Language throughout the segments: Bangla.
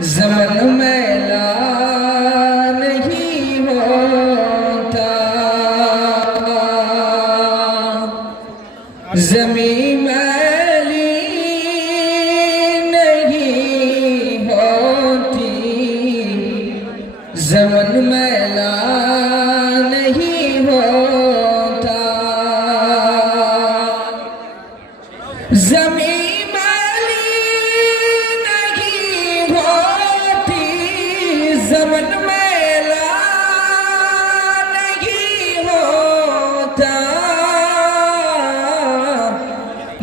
زمن میلا नहीं होता जमीन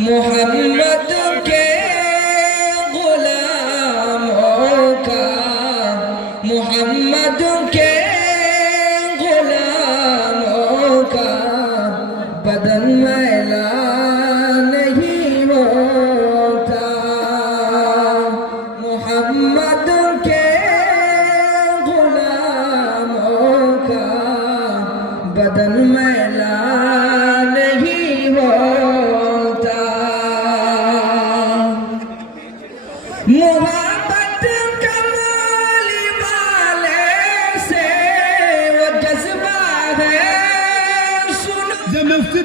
মোহাম্মদ কে গোলাম কা মোহাম্মদ কে গোলাম কা বদন মেলা নহি হোতা মোহাম্মদ কে গোলাম কা বদন মেলা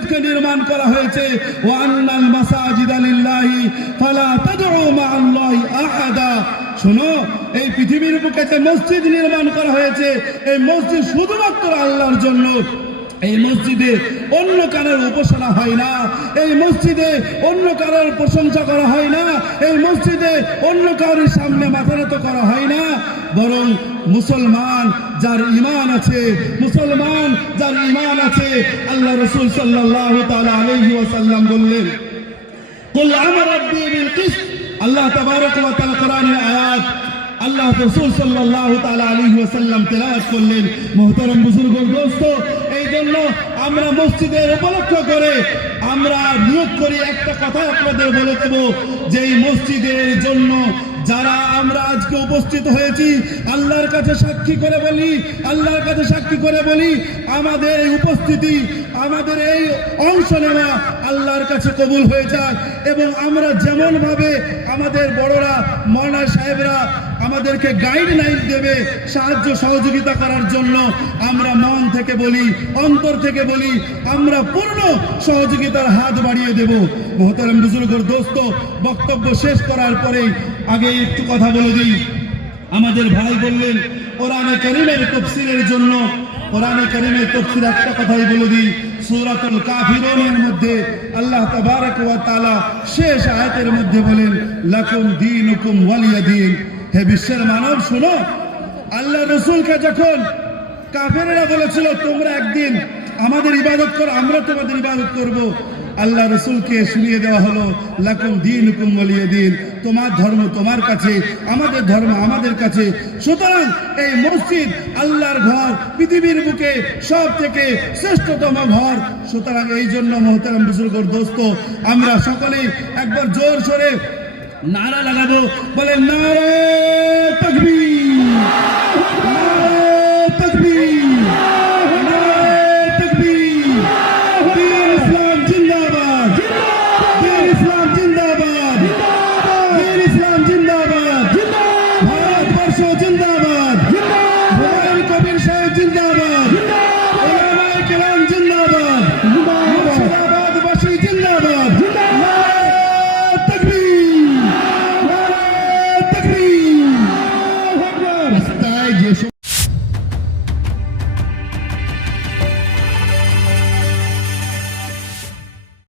মসজিদকে নির্মাণ করা হয়েছে? ওয়ান্নাল মাসাজিদ আলিল্লাহি ফালা তাদউ আহাদা। এই পৃথিবীর বুকে যে মসজিদ নির্মাণ করা হয়েছে, এই মসজিদ শুধুমাত্র আল্লাহর জন্য। এই মসজিদে অন্য কারোর উপাসনা হয় না। এই মসজিদে অন্য কারোর প্রশংসা করা হয় না। এই মসজিদে অন্য কারোর সামনে মাথা নত করা হয় না। বরং মুসলমান যার ইমান আছে, মুসলমান যার ইমান আছে, আল্লাহ রসুল সাল্লাহ আলাইহি ওয়াসাল্লাম বললেন আল্লাহ তাবারক কোরআনের আয়াত, আল্লাহ রসুল সাল্লাল্লাহু তাআলা আলাইহি ওয়াসাল্লাম তেলাওয়াত করলেন, মুহতারাম বুজুর্গ দোস্ত এই জন্য আমরা মসজিদের উপলক্ষ করে আমরা নিয়োগ করি, একটা কথা আপনাদের বলে দেব, যে এই মসজিদের জন্য যারা আমরা আজকে উপস্থিত হয়েছি, আল্লাহর কাছে সাক্ষী করে বলি, আল্লাহর কাছে সাক্ষী করে বলি, আমাদের এই উপস্থিতি, আমাদের এই অংশ নেওয়া আল্লাহর কাছে কবুল হয়ে যায়। এবং আমরা যেমনভাবে আমাদের বড়রা মৌলানা সাহেবরা আমাদেরকে গাইডলাইন দেবে সাহায্য সহযোগিতা করার জন্য। আমরা মন থেকে বলি, অন্তর থেকে বলি, আমরা পূর্ণ সহযোগিতার হাত বাড়িয়ে দেব। মোহতারাম বুজুর্গর দোস্ত, বক্তব্য শেষ করার পরেই আগে একটু কথা বলে দিই। আমাদের ভাই বললেন, কোরআনে করিমের তফসিলের জন্য, কোরআনে করিমের তফসিল একটা কথাই বলে দিই, সূরাতুল কাফিরুনের মধ্যে আল্লাহ তাবারক ওয়া তাআলা শেষ আয়াতের মধ্যে বলেন, লাকুম দীনুকুম ওয়ালিয়া দিন হে বিশ্বের মানব, শুনো। আল্লাহ রসুলকে যখন কাফেরেরা বলেছিল, তোমরা একদিন আমাদের ইবাদত করো, আমরা তোমাদের ইবাদত করব। আল্লাহ রসুলকে শুনিয়ে দেওয়া হলো, লাকুম দিন হুকুম বলিয়ে দিন। তোমার ধর্ম তোমার কাছে, আমাদের ধর্ম আমাদের কাছে। সুতরাং এই মসজিদ আল্লাহর ঘর, পৃথিবীর বুকে সব থেকে শ্রেষ্ঠতম ঘর। সুতরাং এই জন্য মোহতারাম বুজুর্গর দোস্ত, আমরা সকলেই একবার জোর সরে নারা লাগাবো। বলে নারে 说真的